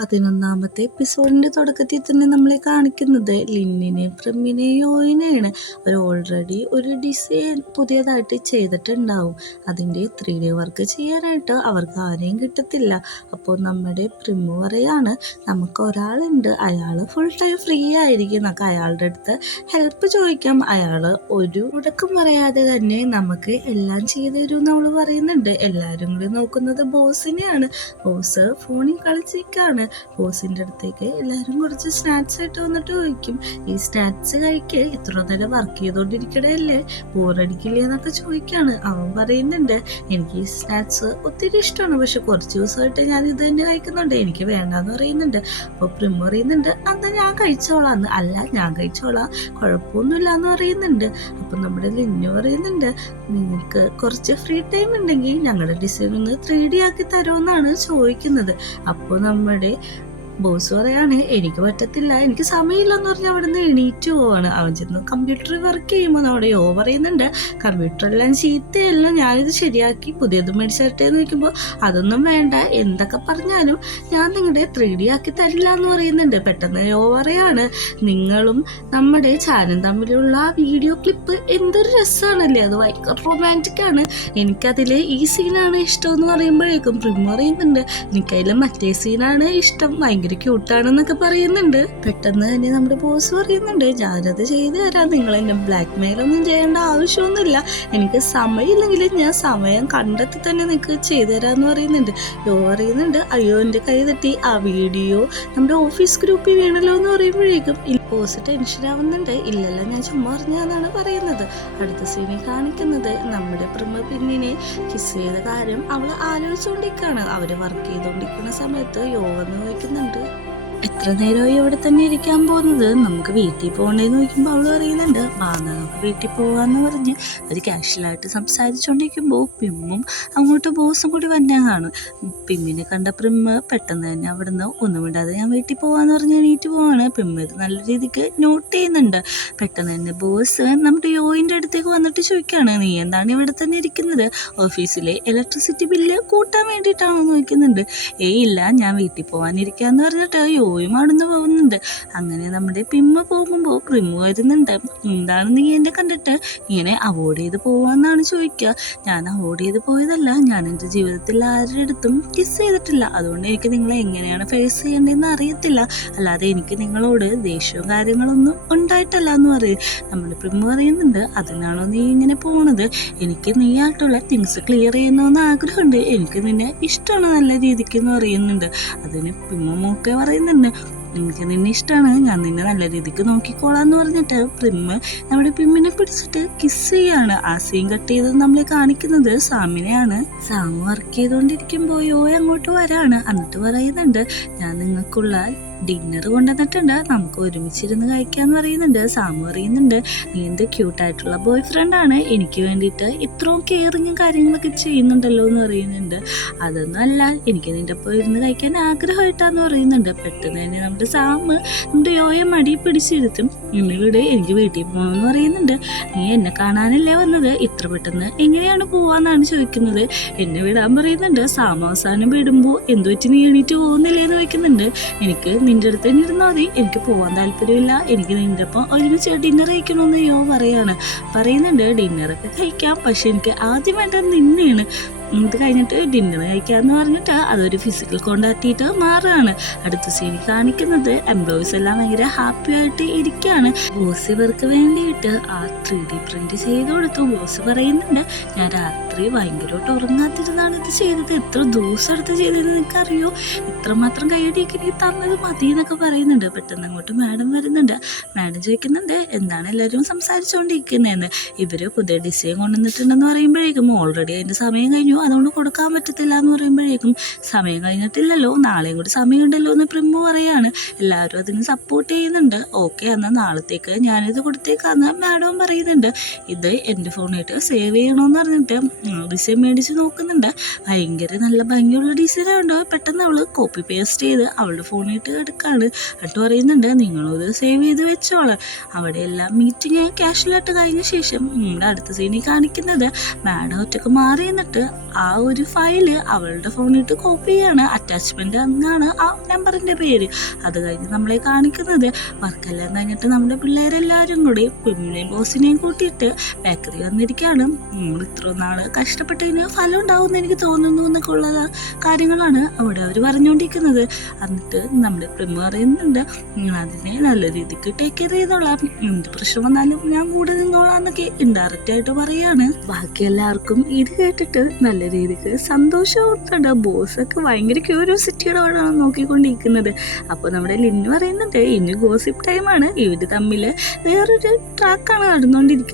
11ാമത്തെ എപ്പിസോഡിന്റെ തുടക്കത്തിൽ തന്നെ നമ്മളെ കാണിക്കുന്നത് ലിന്നിനെയും പ്രമ്മിനെയും യോയിനെയാണ്. അവർ ഓൾറെഡി ഒരു ഡിസൈൻ പുതിയതായിട്ട് ചെയ്തിട്ടുണ്ടാവും. അതിൻ്റെ 3D വർക്ക് ചെയ്യാനായിട്ട് അവർക്ക് ആരെയും കിട്ടത്തില്ല. അപ്പോൾ നമ്മുടെ പ്രമ്മു പറയാണ്, നമുക്ക് ഒരാളുണ്ട്, അയാൾ ഫുൾ ടൈം ഫ്രീ ആയിരിക്കും, നമുക്ക് അയാളുടെ അടുത്ത് ഹെൽപ്പ് ചോദിക്കാം, അയാൾ ഒരു മുടക്കം പറയാതെ തന്നെ നമുക്ക് എല്ലാം ചെയ്തു തരും എന്ന് അവൾ പറയുന്നുണ്ട്. എല്ലാവരും കൂടി നോക്കുന്നത് ബോസിനെയാണ്. ബോസ് ഫോണിൽ കളിച്ചിരിക്കുകയാണ്. ബോസിന്റെ അടുത്തേക്ക് എല്ലാവരും കുറച്ച് സ്നാക്സ് ആയിട്ട് വന്നിട്ട് ചോദിക്കും, ഈ സ്നാക്സ് കഴിക്ക്, ഇത്ര നേരം വർക്ക് ചെയ്തോണ്ടിരിക്കണല്ലേ, ബോറടിക്കില്ലേ എന്നൊക്കെ ചോദിക്കാണ്. അവൻ പറയുന്നുണ്ട്, എനിക്ക് ഈ സ്നാക്സ് ഒത്തിരി ഇഷ്ടമാണ്, പക്ഷെ കുറച്ച് ദിവസമായിട്ട് ഞാൻ ഇത് തന്നെ കഴിക്കുന്നുണ്ട്, എനിക്ക് വേണ്ടാന്ന് പറയുന്നുണ്ട്. അപ്പോൾ പ്രിമ പറയുന്നുണ്ട്, അന്ന് ഞാൻ കഴിച്ചോളാന്ന്. അല്ല, ഞാൻ കഴിച്ചോളാം, കുഴപ്പമൊന്നുമില്ല എന്ന് പറയുന്നുണ്ട്. അപ്പൊ നമ്മുടെ ലിന്നു പറയുന്നുണ്ട്, നിങ്ങൾക്ക് കുറച്ച് ഫ്രീ ടൈം ഉണ്ടെങ്കിൽ ഞങ്ങളുടെ ഡിസൈൻ ഒന്ന് 3D ആക്കി തരുമെന്നാണ് ചോദിക്കുന്നത്. അപ്പോൾ നമ്മുടെ ബോസ് പറയാണ്, എനിക്ക് പറ്റത്തില്ല, എനിക്ക് സമയമില്ലെന്ന് പറഞ്ഞാൽ അവിടെ നിന്ന് എണീറ്റ് പോവാണ്. അവൻ ചെന്ന് കമ്പ്യൂട്ടറിൽ വർക്ക് ചെയ്യുമ്പോൾ നമ്മുടെ യോ പറയുന്നുണ്ട്, കമ്പ്യൂട്ടറെല്ലാം ചീത്തയല്ല, ഞാനിത് ശരിയാക്കി പുതിയത് മേടിച്ചിട്ടെ എന്ന് ചോദിക്കുമ്പോൾ അതൊന്നും വേണ്ട, എന്തൊക്കെ പറഞ്ഞാലും ഞാൻ നിങ്ങളുടെ 3D ആക്കി തരില്ല എന്ന് പറയുന്നുണ്ട്. പെട്ടെന്ന് യോ പറയാണ്, നിങ്ങളും നമ്മുടെ ചാനൽ തമ്മിലുള്ള വീഡിയോ ക്ലിപ്പ് എന്തൊരു രസമാണല്ലേ, അത് ഭയങ്കര റൊമാൻറ്റിക് ആണ്, എനിക്കതിൽ ഈ സീനാണ് ഇഷ്ടം എന്ന് പറയുമ്പോഴേക്കും പ്രിമ പറയുന്നുണ്ട്, എനിക്കതിൽ മറ്റേ സീനാണ് ഇഷ്ടം, ഭയങ്കര ക്യൂട്ടാണെന്നൊക്കെ പറയുന്നുണ്ട്. പെട്ടെന്ന് തന്നെ നമ്മുടെ ബോസ് പറയുന്നുണ്ട്, ഞാനത് ചെയ്തു തരാം, നിങ്ങൾ എന്നെ ബ്ലാക്ക് മെയിൽ ഒന്നും ചെയ്യേണ്ട ആവശ്യമൊന്നുമില്ല, എനിക്ക് സമയമില്ലെങ്കിൽ ഞാൻ സമയം കണ്ടെത്തി തന്നെ നിങ്ങൾക്ക് ചെയ്തു തരാമെന്ന് പറയുന്നുണ്ട്. യോ പറയുന്നുണ്ട്, അയ്യോ എൻ്റെ കൈ തട്ടി, ആ വീഡിയോ നമ്മുടെ ഓഫീസ് ഗ്രൂപ്പിൽ വീണല്ലോ എന്ന് പറയുമ്പോഴേക്കും ബോസ് ടെൻഷൻ ആവുന്നുണ്ട്. ഇല്ലല്ല, ഞാൻ ചുമ്മാ പറഞ്ഞതെന്നാണ് പറയുന്നത്. അടുത്ത സീനിൽ കാണിക്കുന്നത് നമ്മുടെ പ്രമ പിന്നിനെ കിസ് ചെയ്ത കാര്യം അവൾ ആലോചിച്ചുകൊണ്ടിരിക്കുകയാണ്. അവര് വർക്ക് ചെയ്തുകൊണ്ടിരിക്കുന്ന സമയത്ത് യോ വന്ന് ചോദിക്കുന്നുണ്ട്, എത്ര നേരമായി ഇവിടെ തന്നെ ഇരിക്കാൻ പോകുന്നത്, നമുക്ക് വീട്ടിൽ പോകണ്ടേന്ന് ചോദിക്കുമ്പോൾ അവൾ പറയുന്നുണ്ട്, നമുക്ക് വീട്ടിൽ പോകാന്ന് പറഞ്ഞ് അവർ കാഷ്വലായിട്ട് സംസാരിച്ചുകൊണ്ടിരിക്കുമ്പോൾ പിമ്മും അങ്ങോട്ട് ബോസും കൂടി വന്നാ കാണും. പിമ്മിനെ കണ്ട പ്രിമ്മ് പെട്ടെന്ന് തന്നെ അവിടുന്ന് ഒന്നും വിടാതെ ഞാൻ വീട്ടിൽ പോകാന്ന് പറഞ്ഞ് എണീറ്റ് പോവാണ്. പിമ്മ ഇത് നല്ല രീതിക്ക് നോട്ട് ചെയ്യുന്നുണ്ട്. പെട്ടെന്ന് തന്നെ ബോസ് നമ്മുടെ യോയിൻ്റെ അടുത്തേക്ക് വന്നിട്ട് ചോദിക്കുകയാണ്, നീ എന്താണ് ഇവിടെ തന്നെ ഇരിക്കുന്നത്, ഓഫീസിലെ ഇലക്ട്രിസിറ്റി ബില്ല് കൂട്ടാൻ വേണ്ടിയിട്ടാണോ ചോദിക്കുന്നുണ്ട്. ഇല്ല, ഞാൻ വീട്ടിൽ പോകാനിരിക്കാന്ന് പറഞ്ഞിട്ട് യോയും അവിടുന്ന് പോകുന്നുണ്ട്. അങ്ങനെ നമ്മുടെ പിമ്മ പോകുമ്പോൾ പ്രിമു വരുന്നുണ്ട്. എന്താണ് നീ എന്നെ കണ്ടിട്ട് ഇങ്ങനെ അവോയ്ഡ് ചെയ്ത് പോവാന്നാണ് ചോദിക്കുക. ഞാൻ അവോയ്ഡ് ചെയ്ത് പോയതല്ല, ഞാൻ എൻ്റെ ജീവിതത്തിൽ ആരുടെ അടുത്തും കിസ് ചെയ്തിട്ടില്ല, അതുകൊണ്ട് എനിക്ക് നിങ്ങളെ എങ്ങനെയാണ് ഫേസ് ചെയ്യേണ്ടതെന്ന് അറിയത്തില്ല, അല്ലാതെ എനിക്ക് നിങ്ങളോട് ദേഷ്യവും കാര്യങ്ങളൊന്നും ഉണ്ടായിട്ടല്ല എന്ന് പറയും. നമ്മുടെ പ്രിമ പറയുന്നുണ്ട്, അതിനാണോ നീ ഇങ്ങനെ പോണത്, എനിക്ക് നീ ആയിട്ടുള്ള തിങ്സ് ക്ലിയർ ചെയ്യണമെന്ന് ആഗ്രഹമുണ്ട്, എനിക്ക് നിന്നെ ഇഷ്ടമാണ് നല്ല രീതിക്ക് എന്ന് പറയുന്നുണ്ട്. അതിന് പിമ്മ മൂക്കെ പറയുന്നുണ്ട്, എനിക്ക് നിന്നെ ഇഷ്ടമാണ്, ഞാൻ നിന്നെ നല്ല രീതിക്ക് നോക്കിക്കോളാന്ന് പറഞ്ഞിട്ട് പ്രിമ്മ് നമ്മുടെ പിമ്മിനെ പിടിച്ചിട്ട് കിസ് ചെയ്യാണ്. ആ സീൻ കട്ട് ചെയ്തത് നമ്മളെ കാണിക്കുന്നത് സാമിനെയാണ്. സാമ് വർക്ക് ചെയ്തുകൊണ്ടിരിക്കുമ്പോൾ യോയ അങ്ങോട്ട് വരാണ്. എന്നിട്ട് പറയുന്നുണ്ട്, ഞാൻ നിങ്ങൾക്കുള്ള ഡിന്നർ കൊണ്ടുവന്നിട്ടുണ്ട്, നമുക്ക് ഒരുമിച്ചിരുന്ന് കഴിക്കാന്ന് പറയുന്നുണ്ട്. സാമു പറയുന്നുണ്ട്, നീ എന്ത് ക്യൂട്ടായിട്ടുള്ള ബോയ് ഫ്രണ്ടാണ്, എനിക്ക് വേണ്ടിയിട്ട് ഇത്രയും കെയറിങ്ങും കാര്യങ്ങളൊക്കെ ചെയ്യുന്നുണ്ടല്ലോ എന്ന് പറയുന്നുണ്ട്. അതൊന്നും അല്ല, എനിക്ക് നിൻ്റെ ഒപ്പം ഇരുന്ന് കഴിക്കാൻ ആഗ്രഹമായിട്ടാന്ന് പറയുന്നുണ്ട്. പെട്ടെന്ന് തന്നെ നമ്മുടെ സാമ് നമ്മുടെ യോയെ മടി പിടിച്ചിരുത്തും. ഇന്നിവിടെ എനിക്ക് വീട്ടിൽ പോകണമെന്ന് പറയുന്നുണ്ട്. നീ എന്നെ കാണാനല്ലേ വന്നത്, ഇത്ര പെട്ടെന്ന് എങ്ങനെയാണ് പോവാന്നാണ് ചോദിക്കുന്നത്. എന്നെ വിടാൻ പറയുന്നുണ്ട്. സാമ അവസാനം വിടുമ്പോൾ എന്തു പറ്റി നീ എണീറ്റ് പോകുന്നില്ലേന്ന് ചോദിക്കുന്നുണ്ട്. എനിക്ക് നിന്റെ അടുത്ത് തന്നെ ഇരുന്നാൽ മതി, എനിക്ക് പോകാൻ താല്പര്യമില്ല, എനിക്ക് നിന്റെ ഒപ്പം ഒരുമിച്ച് ഡിന്നർ കഴിക്കണമെന്ന് യോ പറയുന്നുണ്ട്. ഡിന്നറൊക്കെ കഴിക്കാം, പക്ഷെ എനിക്ക് ആദ്യം വേണ്ടത് നിന്നെയാണ്, ഇത് കഴിഞ്ഞിട്ട് ഡിന്നർ കഴിക്കാമെന്ന് പറഞ്ഞിട്ട് അതൊരു ഫിസിക്കൽ കോണ്ടാക്റ്റായിട്ട് മാറുകയാണ്. അടുത്ത സീനിൽ കാണിക്കുന്നത് എംപ്ലോയീസ് എല്ലാം ഭയങ്കര ഹാപ്പി ആയിട്ട് ഇരിക്കുകയാണ്. ബോസ് ഇവർക്ക് വേണ്ടിയിട്ട് ആ 3D പ്രിന്റ് ചെയ്ത് കൊടുത്തു. ബോസ് പറയുന്നുണ്ട്, ഞാൻ രാത്രി ഭയങ്കരമായിട്ട് ഉറങ്ങാതിരുന്നാണ് ഇത് ചെയ്തത്, എത്ര ദിവസം എടുത്ത് ചെയ്തതെന്ന് നിനക്കറിയോ, ഇത്രമാത്രം കൈയടിയൊക്കെ നീ തന്നത് മതി എന്നൊക്കെ പറയുന്നുണ്ട്. പെട്ടെന്ന് അങ്ങോട്ട് മാഡം വരുന്നുണ്ട്. മാഡം ചോദിക്കുന്നുണ്ട്, എന്താണ് എല്ലാവരും സംസാരിച്ചുകൊണ്ടിരിക്കുന്നതെന്ന്. ഇവര് പുതിയ ഡിസൈൻ കൊണ്ടുവന്നിട്ടുണ്ടെന്ന് പറയുമ്പോഴേക്കും ഓൾറെഡി അതിൻ്റെ സമയം കഴിഞ്ഞു, അതുകൊണ്ട് കൊടുക്കാൻ പറ്റത്തില്ല എന്ന് പറയുമ്പോഴേക്കും സമയം കഴിഞ്ഞിട്ടില്ലല്ലോ, നാളെയും കൂടി സമയമുണ്ടല്ലോ എന്ന് പ്രിമ്മു പറയാണ്. എല്ലാവരും അതിന് സപ്പോർട്ട് ചെയ്യുന്നുണ്ട്. ഓക്കെ, എന്നാൽ നാളത്തേക്ക് ഞാനിത് കൊടുത്തേക്കാന്ന് മാഡവും പറയുന്നുണ്ട്. ഇത് എൻ്റെ ഫോണിട്ട് സേവ് ചെയ്യണമെന്ന് പറഞ്ഞിട്ട് ഡിസൈൻ മേടിച്ച് നോക്കുന്നുണ്ട്. ഭയങ്കര നല്ല ഭംഗിയുള്ള ഡിസൈനാണ്. പെട്ടെന്ന് അവൾ കോപ്പി പേസ്റ്റ് ചെയ്ത് അവളുടെ ഫോണിട്ട് എടുക്കാണ്. എന്നിട്ട് പറയുന്നുണ്ട്, നിങ്ങളത് സേവ് ചെയ്ത് വെച്ചോളാം. അവിടെ എല്ലാം മീറ്റിംഗ് ക്യാഷ്വലായിട്ട് കഴിഞ്ഞ ശേഷം നമ്മുടെ അടുത്ത സീനിൽ കാണിക്കുന്നത് മാഡം ഒറ്റക്ക് മാറി നിന്നിട്ട് ആ ഒരു ഫയല് അവളുടെ ഫോണിട്ട് കോപ്പി ചെയ്യാണ്. അറ്റാച്ച്മെന്റ് എന്നാണ് ആ നമ്പറിന്റെ പേര്. അത് കഴിഞ്ഞ് നമ്മളെ കാണിക്കുന്നത് വർക്കെല്ലാം കഴിഞ്ഞിട്ട് നമ്മുടെ പിള്ളേരെല്ലാവരും കൂടി കുഞ്ഞിനെയും ബോസിനെയും കൂട്ടിയിട്ട് ബേക്കറി വന്നിരിക്കുകയാണ്. നമ്മൾ ഇത്ര നാള് കഷ്ടപ്പെട്ടതിന് ഫലം ഉണ്ടാവും എന്ന് എനിക്ക് തോന്നുന്നു എന്നൊക്കെ ഉള്ള കാര്യങ്ങളാണ് അവിടെ അവർ പറഞ്ഞുകൊണ്ടിരിക്കുന്നത്. എന്നിട്ട് നമ്മുടെ പ്രമു പറയുന്നുണ്ട്, അതിനെ നല്ല രീതിക്ക് ടേക്ക് കെയർ ചെയ്തോളാം, എന്ത് പ്രശ്നം വന്നാലും ഞാൻ കൂടെ നിന്നോളാം എന്നൊക്കെ ഇൻഡയറക്റ്റ് ആയിട്ട് പറയാണ്. ബാക്കി എല്ലാവർക്കും ഇത് കേട്ടിട്ട് നല്ല രീതിക്ക് സന്തോഷമുണ്ട്. ബോസൊക്കെ ഭയങ്കര ക്യൂരിയോസിറ്റിയോടാണ് നോക്കിക്കൊണ്ടിരിക്കുന്നത്. അപ്പോൾ നമ്മുടെ ലിന്നു പറയുന്നുണ്ട്, ഇനി ഗോസിപ്പ് ടൈമാണ്. ഇവര് തമ്മിൽ വേറൊരു ട്രാക്കാണ് നടന്നുകൊണ്ടിരിക്കുന്നത്.